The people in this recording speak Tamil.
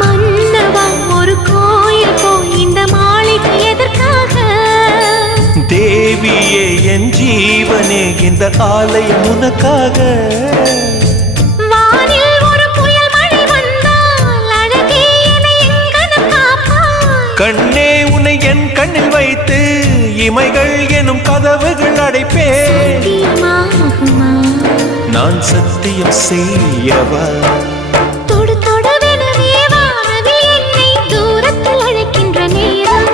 மன்னவா ஒரு கோயில் போய் இந்த மாளிகை எதற்காக? தேவியே என் ஜீவனே இந்த ஆலயம் உனக்காக. வானில் ஒரு புயல் மழை வந்தால் அழகே என்னை எங்கனம் காப்பாய். கண்ணே உன்னை என் கண்ணில் வைத்து இமைகள் எனும் கதவுகள் அடைப்பேன். சத்தியமாகுமா? நான் சத்தியம் செய்யவா? தொடு தொடுவெனவே வானவில் என்னை தூரத்தில் அழைக்கின்ற நேரம்.